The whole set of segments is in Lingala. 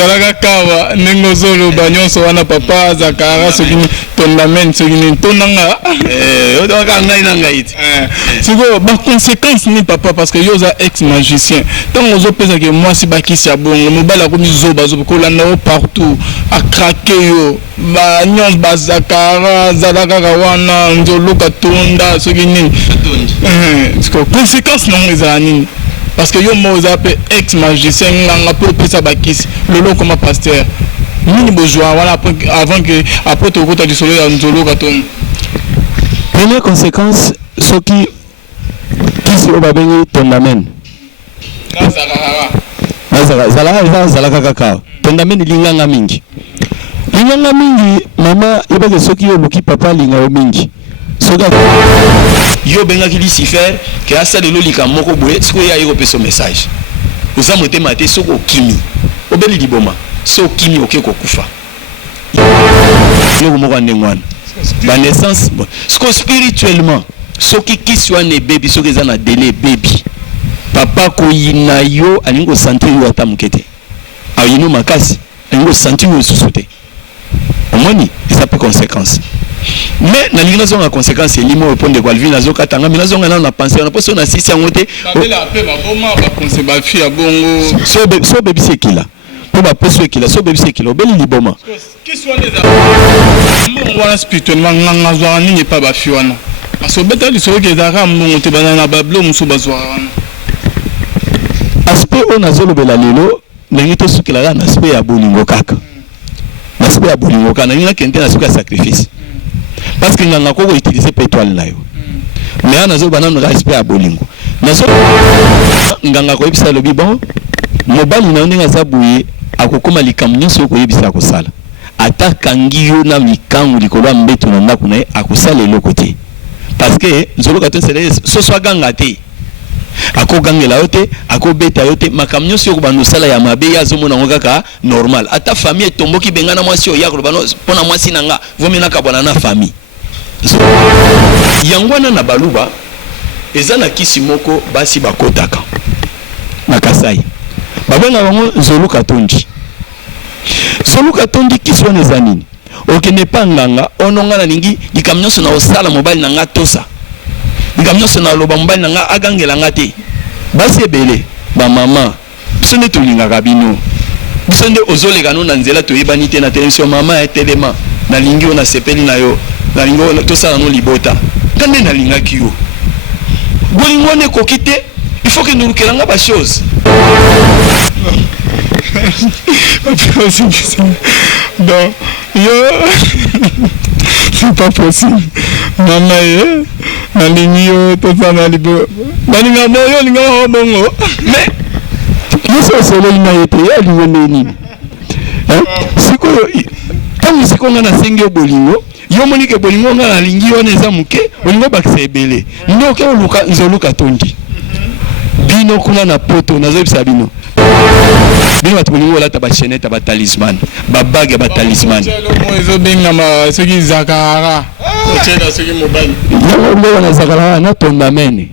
zalaka kawa nengozolo banyonso wana papa zakara sogini tondamen sogini tonanga odaka ngai na ngai ti siko ba conséquence ni papa parce que yoza ex magicien tant ozo pesa que moi si bakisi ya bongo mobala ko mizoba zo ko landa partout a craquer yo ba nyons ba zakara zalaka wana nzoloka tonda sogini siko conséquence non ezani parce que yo mo zape ex magicien nganga po pesa bakisi lolo comme pasteur mini besoin voilà avant que après to kota du soleil ya nzoloka tonda. Première conséquence ce qui se babengi tondamen zalaka kaka tondamen linganga mingi mama yebake soki yo luki papa linga o mingi soka yo benga ki Lucifer ke asa de lolika moko boye siko ya yo peso message uza motema te soko kimi obeli liboma so kimi okeko kufa yo moko ndengwana ba naissance siko spirituellement soki kiswa ne baby soki za na délai baby papa ko yina yo alingo sentir yo atamukete ayino makasi alingo sentir yo susute omoni ça peut conséquence mais na lingina zonga conséquence elimo répondre kwa alvina zo katanga mina zonga na penser na poso na sisi yangote babela pe ba boma ba conseil ba fi ya bongo so baby sekila pour ba peso ekila so baby sekila obeli liboma kiswa neza mbongo wana spirituellement nganga zo nini pa ba fi wana aso beta liso ke zaka mbongo te bana na bablo muso bazwa wana aspect on azolo bela lelo ngito sukila na aspect ya bolingo kaka aspect ya bolingo kana ngina kente na suka sacrifice parce que nganga ko utiliser pétrole na yo mais ana zo banana aspect ya bolingo nazo nganga ko ibisa lobi bon mobali na ndinga zabuye akokoma likamnyoso ko yebisa ko sala ataka ngiyo na likangu likolo mbeto na ndako na akosala eloko te parce que nzolo ka to sele so so ganga te akogangela yote akobeta yote makamnyo sio ko bando sala ya mabe ya zomo na kaka normal ata famille tomboki bengana mwasi oya ko bano pona mwasi nanga vomena ka bwana na famille yangwana na baluba ezana kisi moko basi bakotaka makasai babenga bango nzoluka tondi kisi wana ezanini okene panganga ononga na ningi likamnyoso na osala mobali nanga tosa likamnyoso na loba mobali nanga agangela ngate basi ebele ba mama bisonde tulingaka bino bisonde ozoleka no na nzela toyebani te na télévision mama ya telema na lingi ona sepeli na yo na lingo tosala no libota kande na lingaki yo bolingo ne kokite il faut que nous rekelanga ba chose donc yo c'est pas possible mama ye na lingi yo tosala libo balinga moyo linga bongo mais nous sommes na yote ya lingo nini siko tangi siko ngana sengi bolingo yo monike bolingo ngana lingi yo neza muke bolingo bakisa ebele ndoke oluka nzoluka tondi bino kuna na poto nazobisa bino batu bolingo la taba chaînette ba talisman ba bague ba talisman ezo benga ma soki zakara ochena soki mobali yo na zakara na tondamene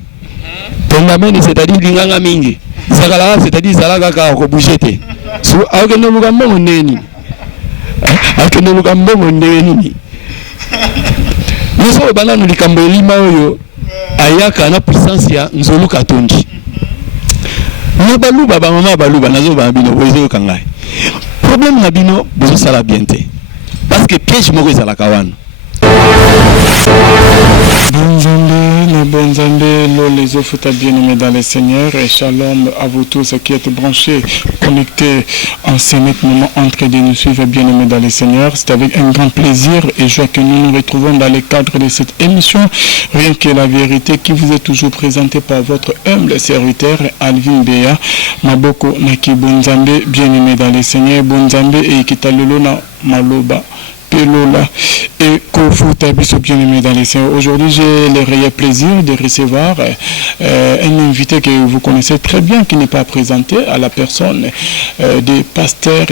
c'est-à-dire linganga mingi zakara c'est-à-dire zalaka ka ko bouger te so akeno luka mbongo neni Nous banano likambo elima oyo ayaka na puissance ya nzoluka tonji. Na baluba ba mama baluba nazo ba bino bozo kangai. Problème na bino bozo sala bien te. Parce que piège moko ezala kawana. Bonzambe, les offres bien-aimés dans le Seigneur et shalom à vous tous qui êtes branchés, connectés en ce moment en train de nous suivre bien-aimés dans le Seigneur. C'est avec un grand plaisir et joie que nous nous retrouvons dans le cadre de cette émission Rien que la vérité qui vous est toujours présentée par votre humble serviteur Alvin Beya. Maboko Naki Bonzambe, bien-aimés dans le Seigneur, Bonzambe et Kitalolo na Maloba. Lola et Kofuta Bisso bien-aimé dans les Seigneurs. Aujourd'hui, j'ai le réel plaisir de recevoir un invité que vous connaissez très bien, qui n'est pas présenté, à la personne du pasteur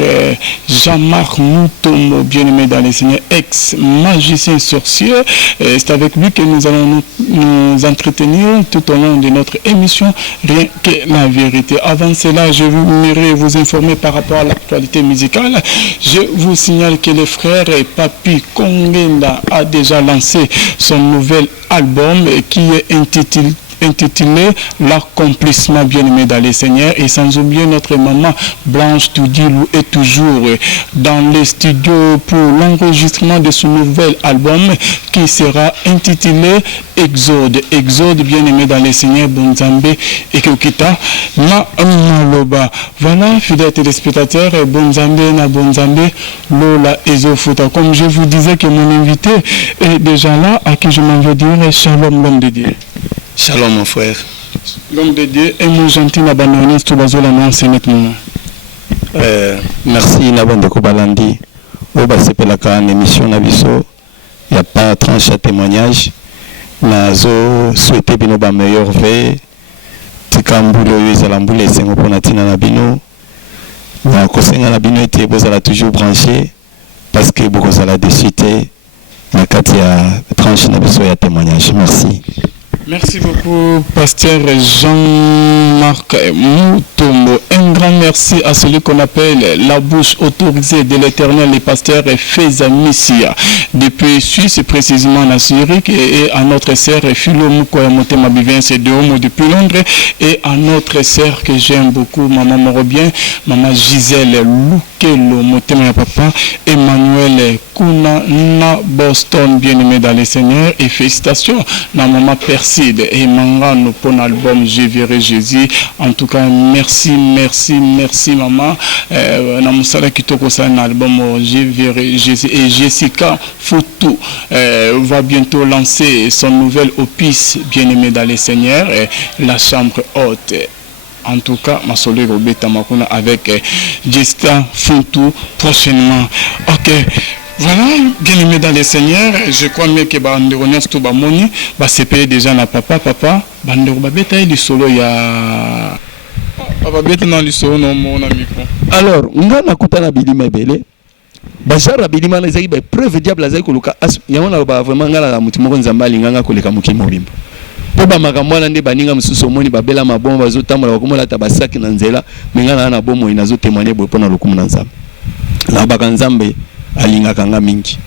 Jean-Marc Mutombo, bien-aimé dans les Seigneurs, ex-magicien sorcier. C'est avec lui que nous allons nous entretenir tout au long de notre émission, rien que la vérité. Avant cela, je voudrais vous informer par rapport à l'actualité musicale. Je vous signale que le frère Papi Kongenda a déjà lancé son nouvel album qui est intitulé L'accomplissement bien-aimé dans les Seigneurs, et sans oublier notre maman Blanche Toudilou est toujours dans les studios pour l'enregistrement de son nouvel album qui sera intitulé Exode bien-aimé dans les Seigneurs, Bonzambe et Kokita na Maloba. Voilà, fidèles téléspectateurs, Bonzambe na Bonzambe Lola Ezofuta. Comme je vous disais que mon invité est déjà là, à qui je m'en veux dire Shalom, l'homme de Dieu. Shalom mon frère. L'homme de Dieu est mon gentil Nabanoni, tout bazo la non c'est maintenant. Merci Nabande Kobalandi. Oba sepelaka en émission Nabiso. Il n'y a pas tranche à témoignage. Nazo souhaité bino ba meilleur ve. Tikambulo yezalambule sengo ponatina na bino. Na kosenga na bino ete bozala toujours branché parce que bozala décité na kati ya tranche Nabiso ya témoignage. Merci. Merci beaucoup, pasteur Jean-Marc Mutombo. Un grand merci à celui qu'on appelle la bouche autorisée de l'Éternel, le pasteur Feza Missia. Depuis Suisse, précisément en Zurich, et à notre sœur Philo Mukoyamote Mabivens de Homo depuis Londres, et à notre sœur que j'aime beaucoup, maman Morobien, maman Gisèle Lukelo Motema Papa, Emmanuel Kuna na Boston, bien-aimé dans les Seigneurs, et félicitations, na maman Percy et Mangano pour l'album Je verrai Jésus. En tout cas, merci maman. Namusala Kitoko c'est un album Je verrai Jésus, et Jessica Foutou va bientôt lancer son nouvel opus bien-aimé dans les Seigneurs, La Chambre Haute. En tout cas, ma soeur Robeta Makuna avec Jessica Foutou prochainement. Ok. Voilà, bien aimé dans les Seigneurs, je crois mieux que Banderonia Stoba Moni, c'est payé déjà na papa, Bandero Babeta et le solo, il y a. Papa Beta dans le solo, non, mon ami. Alors, on a écouté la Bilima Bele. Bajara Bilima, les aïe, preuve diable, les aïe, Koluka, Yamana, vraiment, la Moutimon Zambali, Nanga, Koleka Mukimobimbo. Poba makamwana nde baninga mususu moni babela mabomba bazotambola bakomola tabasaki na nzela mengana na bomo inazo témoigner bopona lokumu na nzambe. La bakanzambe alinga kanga mingi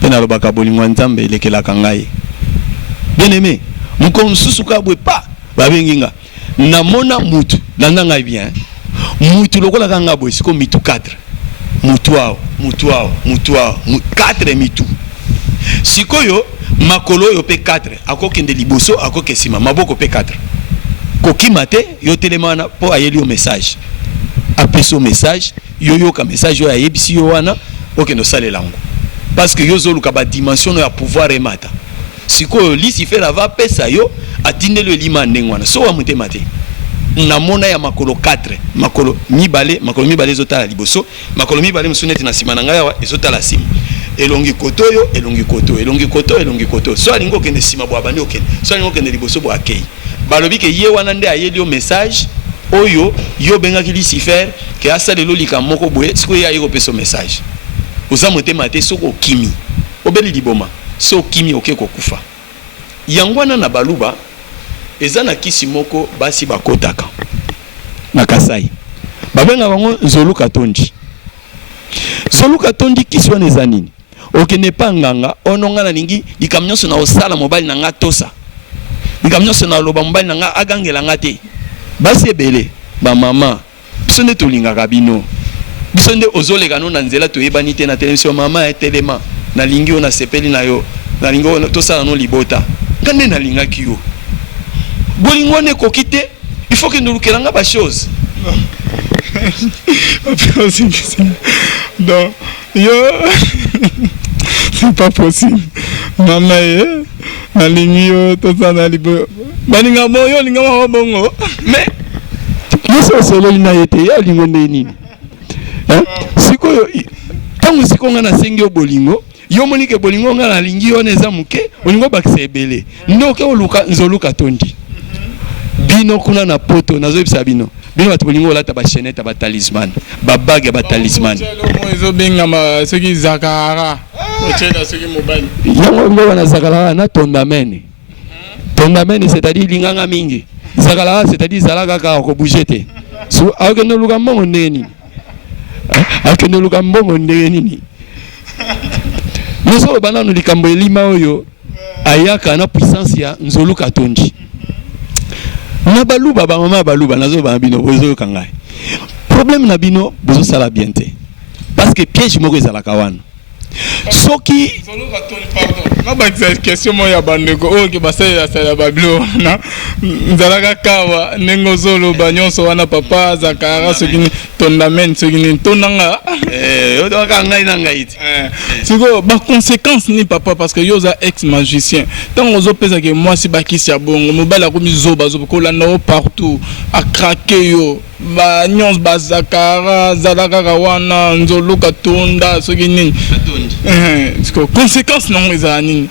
pena lobaka bolingwa nzambe elekelaka ngai bien aimé moko mususu kabwe pa babenginga namona mutu landa ngai bien mutu lokola kanga bwe siko mitu 4 mutu 4 mitu sikoyo makolo yo pe 4 akokende liboso akokesima maboko pe 4 kokimate yo telemana po ayeli yo message apeso message yo ka message yo ayebisi yo wana ok no sale lango parce que yo zoluka ba dimension ya pouvoir emata siko lisifer ava pesa yo atinde le lima ndengwana so wa mutema te na mona ya makolo 4 makolo mibale zotala liboso makolo mibale musuneti na sima na ngaya wa ezotala sima elongi koto so alingo kende sima bo abandi okende so alingo kende liboso bo akei balobi ke ye wana nde ayeli yo message oyo yo bengaki lisifer ke asale lolika moko boye siko ya yeko peso message oza motema te soko kimi obeli liboma so kimi okeko kufa yangwana na baluba eza na kisi moko basi bakotaka na Kasai babenga bango Zoluka tondi kisi wana eza nini okene panganga ononga na ningi likamnyoso na osala mobali na nga tosa likamnyoso na loba mobali na nga agangela nga te basi ebele ba mama biso nde tolingaka bino biso nde ozoleka no na nzela toyebani te na télévision mama etelema na lingi ona sepeli na yo na lingo tosala no libota ngande na lingaki yo bolingo ne kokite il faut que nous lukelanga ba chose donc yo c'est pas possible mama na lingi yo tosala libo baninga moyo linga wa bongo mais nous sommes solo na yete ya lingo nde nini hein sikoyo Tant aussi qu'on a sengi au bolingo, yo moni ke bolingo nga na lingi on eza muke, olingo bakisa ebele. Ndoke oluka nzoluka tondi. Bino kuna na poto nazo ebisa bino. Bino batu bolingo la ba chaînette ba talisman, ba bague ba talisman. Ezo benga ma soki zakara. Ochela soki mobali. Yango ngo na zakara na tondamene. Tondamene c'est-à-dire linganga mingi. Zakara c'est-à-dire zalaka ka ko bougete. So akende luka mbongo ndeni. Akende luka mbongo ndeni. Nous bana no likambo elima oyo ayaka na puissance ya nzoluka tondi. Na baluba ba mama baluba nazo ba bino ozo kangai. Problème na bino bozo sala bien te. Parce que piège moko ezalaka wana. Soki nzoluka tondi pardon. Na ba question mo ya bandeko o ke basaya sala bablo na nzalaka kawa nengo zolo banyonso wana papa zakara soki tondamen soki tonanga yo do kangai na ngai. Siko ba conséquence ni papa parce que yo za ex magicien. Tant ozo pesa ke moi si bakisi ya bongo mobala ko mizoba zo ko la no partout a craquer yo ba nyons ba zakara zalaka wana nzoluka tonda soki nini. Siko conséquence non ezani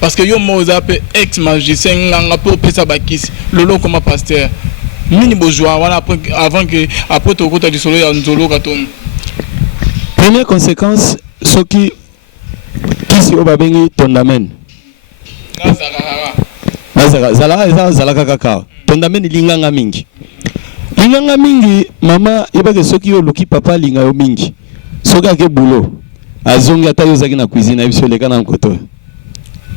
parce que yo mo za pe ex magicien nganga po pesa bakisi lolo comme pasteur. Mini bourgeois wana avant que après to kota du solo ya nzoluka tonda. Première conséquence, ce qui si on va bengi tondamen. Zalaka kaka. Tondamen linganga mingi. Linganga mingi, mama yeba ke soki yo luki papa linga yo mingi. Soka ke boulot. Azongi ata yo zaki na cuisine biso leka na nkoto.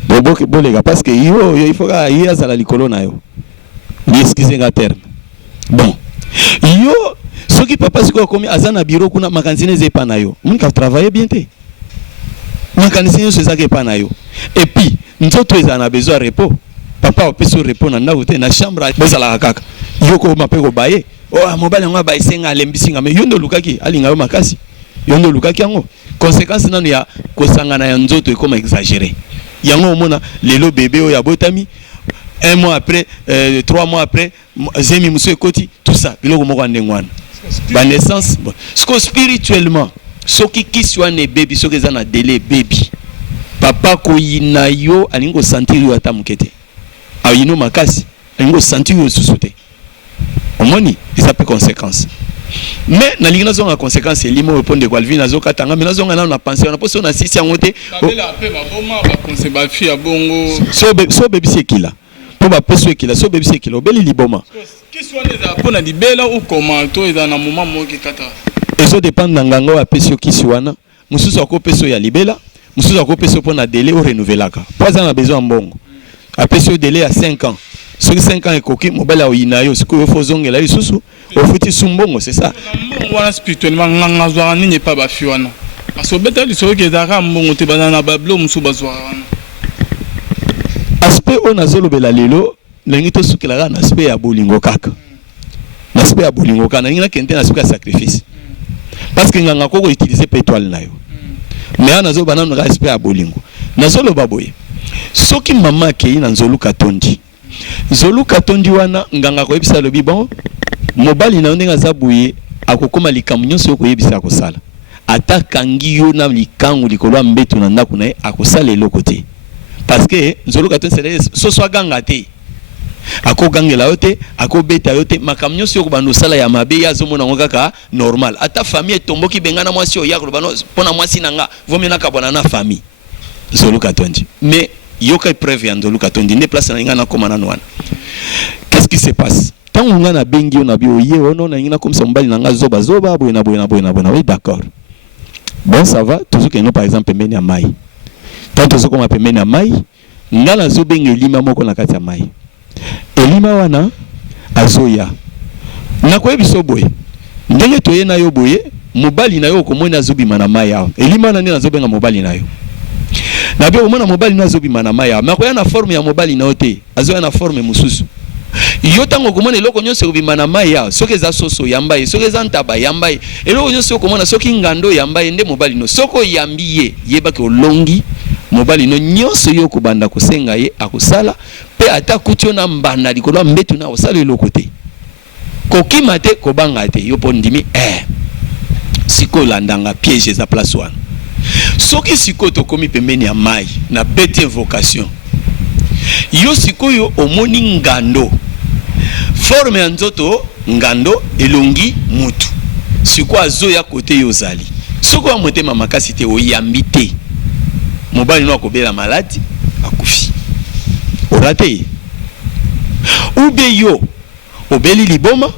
Boboke bolega parce que yo il faut ka ya zala likolo na yo. Ni excusez nga terme. Bon. Yo soki papa siko komi azana bureau kuna makanzine zepa na yo. Mun ka travailler bien te. Makanzine so zake pa na yo. Et puis nzoto ezana besoin repos. Papa o peso repos na ndako te na chambre bozala kaka. Yo ko mapeko baye. Oh mobile nga ba isenga lembisinga me yondo lukaki alinga yo makasi. Yondo lukaki yango. Conséquence nanu ya kosangana ya nzoto ekoma exagéré. Yango mona lelo bébé o ya botami. 1 mois après, 3 mois après, Zemi Moussou Koti, tout ça. Il y a la naissance. Ce que spirituellement, ce qui soit né bébé, ce qui est un délai bébé. Papa ko yinayo, alingo sentir yo atamukete. Ayino makasi, alingo sentir yo susute. Omoni, il s'appelle conséquence. Mais na linga zonga conséquence elimo répondre kwa Alvin azoka tanga mais nazonga na penser on a posé na sisi yangote. Babela après ba boma ba conseil ba fi ya bongo. So bébé c'est qui là? Pour ma personne qui la so bébé c'est qui là? Beli liboma. Qui soit les apona di bela ou comment to eza na moment mo ki kata. Eso dépend nganga wa pesio qui swana. Mususu ako peso ya libela, mususu ako peso pour na délai ou renouvelaka. Pas en a besoin mbongo. A pesio délai à 5 ans. Sur 5 ans ekoki mobala o inayo siko fo zongela isusu o futi sumbongo c'est ça. Mbongo wana spirituellement nganga zwa nini pa ba fi wana. Parce que beta li so ke dara mbongo te banana bablo musu bazwa wana. Aspect on azolo bela lelo lengi to sukela na aspect ya bolingo kaka. Na aspect ya bolingo kana ngina kente na aspect ya sacrifice. Parce que nganga koko utiliser pétoile na yo. Mais ana zo banana na aspect ya bolingo. Na zolo baboye. Soki mama ke ina nzolu katondi. Zolu katondi wana nganga ko ebisa lobi bon mobali na ndenge azabuye akokoma likambo nyonso ko yebisa akosala. Ata kangi yo na likangu likolo mbetu na ndako na akosala eloko te. Parce que nzolu katondi c'est so so ganga te. Ako gangela yote, ako beta yote makambo nyonso yo ko bando sala ya mabe ya zomona ngokaka normal. Ata famille tomboki bengana mwasi o yakolo bano pona mwasi nanga vomena ka bwana na famille. Zolu katondi. Mais yoka preuve ya nzolu katondi ne place na inga na komana nwana. Qu'est-ce qui se passe? Tant on a bengi on a bio ye ono na inga comme ça mbali nanga zoba zoba boyena. Oui d'accord. Bon ça va, toujours que nous par exemple meni ya mai. Tant toujours comme meni ya mai, ngala zo bengi elima moko na kati ya mai. Elima wana azoya. Na ko ebiso boye. Ndenge toye na yo boye, mobali na yo komona zobima na mai ya. Elima na ni na zo benga mobali na yo. Na bio mona mobali na zobima na maya makoya na forme ya mobali na ote azoya na forme mususu yo tango komona eloko nyonso kobima na maya soki eza soso yambaye soki eza ntaba yambaye eloko nyonso komona soki ngando yambaye nde mobali no soko yambiye yeba ke olongi mobali no nyonso yo kobanda kosenga ye akosala pe ata kutio na mbanda likolo mbetu na osala eloko te kokima te kobanga te yo pondimi siko landanga piège za place wana soki sikoyo tokomi pembeni ya mai na beti invocation yo sikoyo omoni ngando forme ya nzoto ngando elongi mutu sikoyo azoya kote yo zali soko ya motema makasi te oyambi te mobali no akobela maladi akufi orate ube yo obeli liboma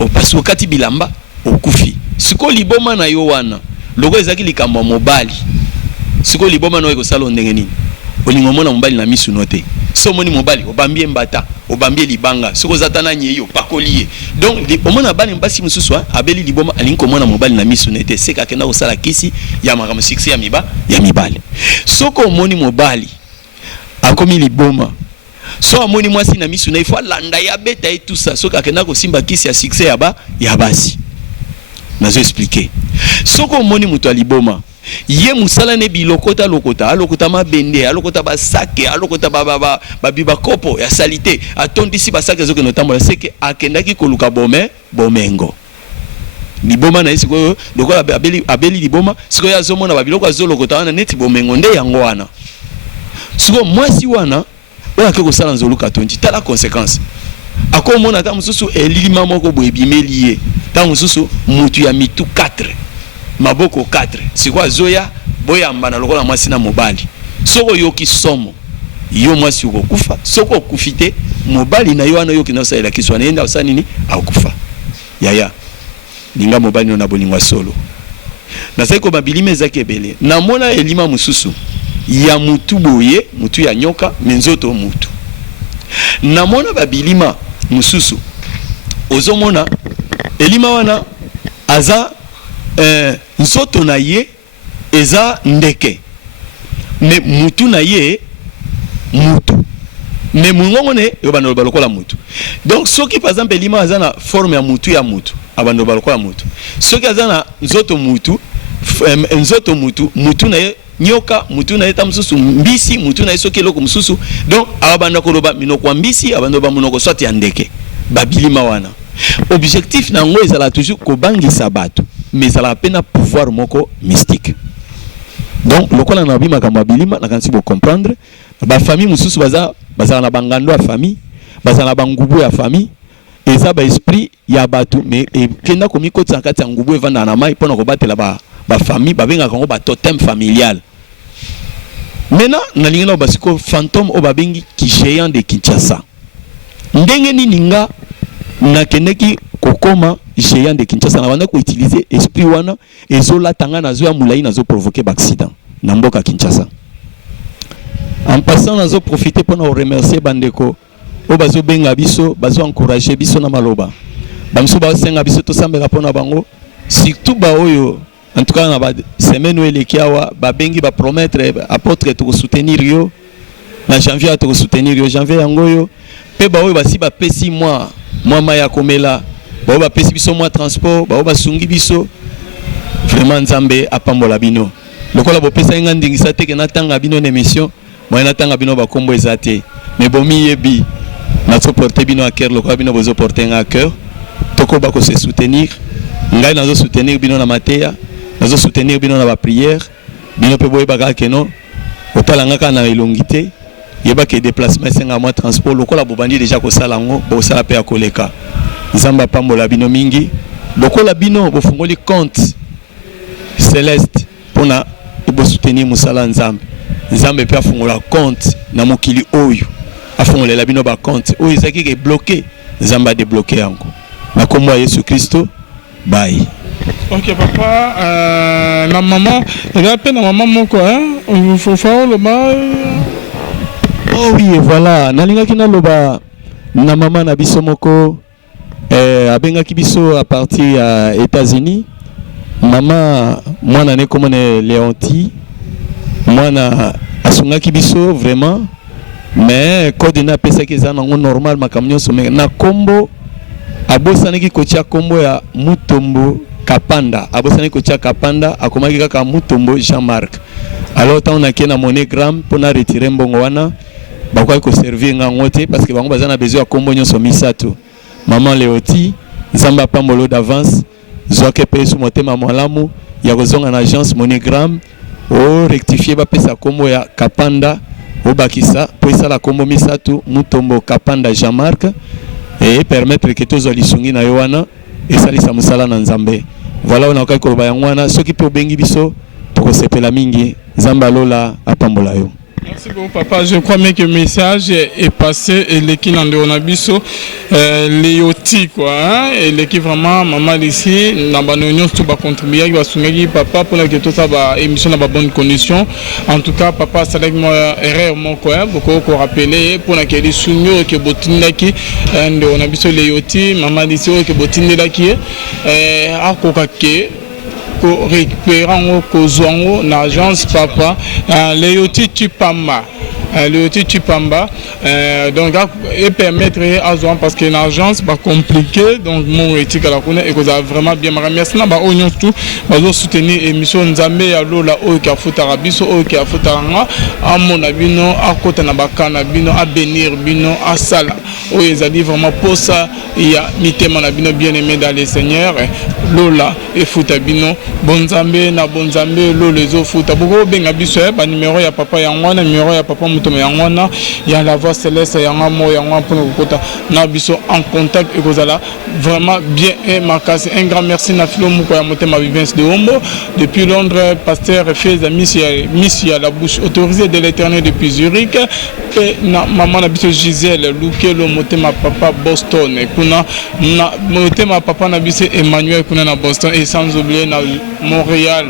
opasi okati bilamba okufi siko liboma na yo wana loko ezaki likambo mobali siko liboma no ekosala ndenge nini olingo mona mobali na misu note so moni mobali obambie mbata obambie libanga siko zatana nyeyo pakoliye donc omona bani mbasi mususu abeli liboma alinko mona mobali na misu note seka kenda kosala kisi ya makamo succès ya mibali soko omoni mobali akomi liboma so amoni mwasi na misu na ifo landa ya beta et tout ça soka kenda ko simba kisi ya succès ya basi nazo expliquer soko omoni muto aliboma ye musala ne bilokota alokota mabende alokota basake alokota ba kopo ya salite atondisi basake zoke notambola seke akendaki koluka bomengo liboma na isiko lokola abeli liboma siko ya zomona babiloko azolokota wana neti bomengo nde yango wana siko mwasi wana oya ke kosala nzoluka tonji tala conséquence akomona ta mususu elilima moko boebimeli ye ta mususu mutu ya mitu 4 maboko 4 siko azoya boyamba na lokola mwasi na mobali soko yoki somo yo mwasi ukokufa soko okufite mobali na yo wana yoki na osalela kiswa nenda osani nini akufa yaya ninga mobali na bolingwa solo na seko babilime ezaki ebele na mona elima mususu ya mutu boye mutu ya nyoka menzoto mutu na mona babilima mususu ozomona elima wana aza nzoto na ye eza ndeke me mutu na ye mutu me mungongone yo bando balokola mutu donc soki par exemple elima aza na forme ya mutu abando balokola mutu soki aza na nzoto mutu na ye nyoka mutu na eta mususu mbisi mutu na esoki eloko mususu donc abanda koloba minoko mbisi abanda ba munoko swati ya ndeke babilima wana objectif nango ezala toujours kobangisa bato mais ezala pena pouvoir moko mystique donc lokola na bima kama babilima na kanisi bo comprendre ba famille mususu baza na bangando ya famille baza na bangubu ya famille eza ba esprit ya bato mais kenda komi kotsa kati ya ngubu evanda na mai pona ko batela ba famille babenga kango ba totem familial maintenant na lingena basiko fantôme o babengi ki géant de Kinshasa ndenge nini nga na keneki kokoma géant de Kinshasa na bana ko utiliser esprit wana ezola tanga na zo ya mulai na zo provoquer accident na mboka Kinshasa en passant na zo profiter pour nous remercier bandeko o bazo benga biso bazo encourager biso na maloba bamso ba senga biso to sambela pona bango surtout ba oyo en tout cas, na semaine où les kiawa ba bengi ba promettre apôtre to soutenir yo na janvier to soutenir yo janvier yangoyo pe ba oyo basi ba pesi moi maya komela ba pesi biso moi transport ba sungi biso vraiment nzambe apambola bino lokola bo pesa nga ndingisa te ke na tanga bino na émission moi na tanga bino ba kombo ezate mais bomi yebi na supporter bino à cœur lokola bino bozo porter à cœur toko ba ko se soutenir ngai nazo soutenir bino na mateya nazo soutenir bino na ba prière bino pe boye baga keno otalanga kana elongité yeba ke déplacement senga moi transport lokola bobandi déjà ko sala ngo bo sala pe akoleka nzamba pambola bino mingi lokola bino bo fungoli compte céleste pona bo soutenir musala nzambe pe afungola compte na mokili oyo afungolela bino ba compte oyo ezaki ke bloqué nzamba débloquer yango na kombo ya Yesu Kristo bye. Ok papa, la maman, il y a peine la maman moko hein, il faut faire le mal. Oh oui, voilà, nalinga kina loba na maman na biso moko abenga kibiso à partir à États-Unis. Maman mwana ne komone Léonti. Mwana asunga kibiso vraiment mais code na pesa ke za nango normal makamnyo somé na kombo abosanaki kotia kombo ya Mutombo Kapanda abosanaki kotia Kapanda akomaki kaka Mutombo Jean-Marc alors tant on a kena monogramme pour na retirer mbongo wana bakwa ko servir ngango te parce que bango bazana besoin ya kombo nyoso misato maman Léoti nzamba pambolo d'avance zoke pe su motema malamu ya kozonga na agence MoneyGram o rectifier ba pesa kombo ya Kapanda o bakisa po esala kombo misatu Mutombo Kapanda Jean-Marc et permettre que tous les lisungi na yowana esalisa musala na Nzambe. Voilà on a ka koloba yango wana soki pe obengi biso to sepela mingi Nzamba lola apambola yo. Merci beaucoup papa, je crois bien que le message est passé et l'équipe en Deonabiso, Léoti quoi, hein? Et l'équipe vraiment maman ici, n'a pas d'union tout va contribuer, va soutenir papa pour que tout ça va émission dans bonnes conditions. En tout cas papa c'est avec moi erreur mon quoi, beaucoup qu'on rappeler pour que les soutenir que botinda qui Deonabiso Léoti, maman ici que botinda qui à kokake récupérant kozongo na agence papa Léoti Tupamba Léoti Tupamba donc et permettre à Zoan parce que l'agence va compliqué donc mon éthique à la connaître et que ça vraiment bien merci na ba oignon tout va soutenir émission Nzambe ya lola o ka futara biso o ka futara a mon abino a kota na bakana bino a bénir bino a sala o ezali vraiment pour ça il y a mitema na bino bien aimé dans le Seigneur lola et futa bino bonzambe na bonzambe lo les o futa boko benga biso ba numéro ya papa ya ngwana numéro ya papa mutomo ya ngwana ya la voix céleste ya ngamo ya ngwa pour kota na biso en contact et kozala vraiment bien et makasi un grand merci na filo muko ya motema vivence de Hombo depuis Londres pasteur fait misi à la bouche autorisée de l'Éternel depuis Zurich et na maman na biso Gisèle Lukelo motema papa Boston kuna na motema papa na biso Emmanuel kuna na Boston et sans oublier na Montréal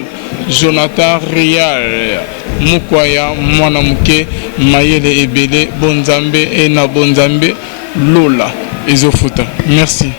Jonathan Rial Mukwaya mwana muke mayele ebele bonzambe et na bonzambe lola ezofuta merci.